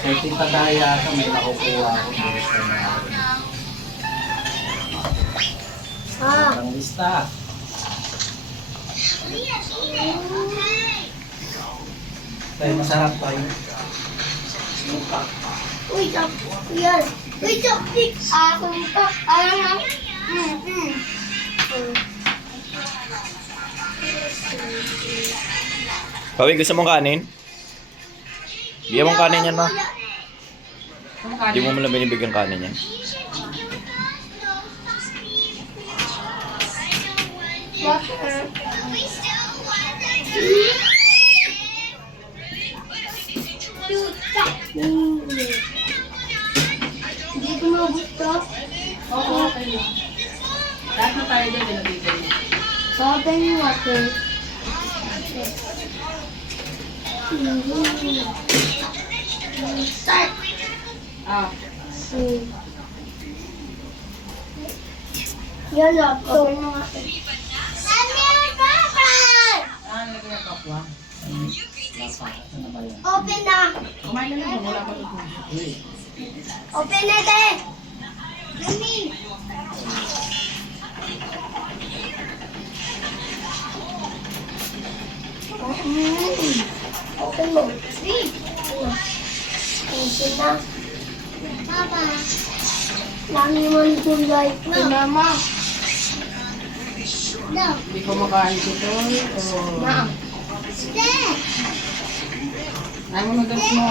Kay Tita Daya ka may nakukuha ako ng lista na. Ang lista. Kaya masarap tayo. Uy, yan. Uy, chopstick. Ako ito. Alam na. Kawin, gusto mong kanin? Bigyan mong kanin yan, ma. Hindi mo lang binibigyan kanin yan. Hindi ko mabot to. Oo, okay lang. Lahat na tayo dyan, binabigay mo. Sabi yung water. Start. Ah, Yan lang. Open mo nga. nalagay ang kapwa. Ano ba yan? Open na. Kumain na lang, wala pa ito. Open na din. Gami. Open mo. Open na. Papa. Lami mo yung light na. Mama, No. hindi ko makain ito. Oh. Na. Stay. Ayaw mo noodles mo.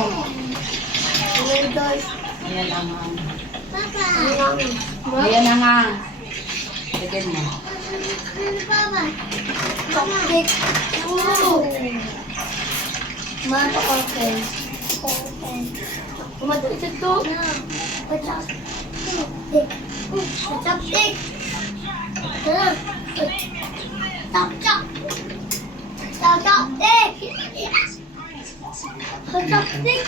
Noodles. Ayan ang Papa. Ayan ang ang. Lagyan mo. Papa. Cupcake. Oo. Mato open. Open. Kumadali ito. Chopstick. Chopstick. Chop chop. Chopstick. Chopstick.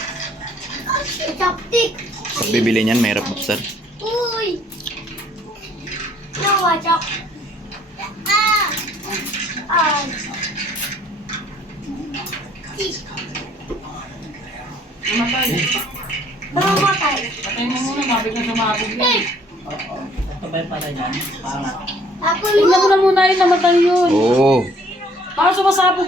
Chopstick. Pag bibili niyan, mahirap buksan. Uy. No, chop. Ah. Ah. Namatay. Mamatay. Patay mo muna, mabig na sumabog yan. Oo. Ito ba yung pala yan? Para. Ako Tingnan mo na muna yun, namatay yun. Oo. Baka sumasabog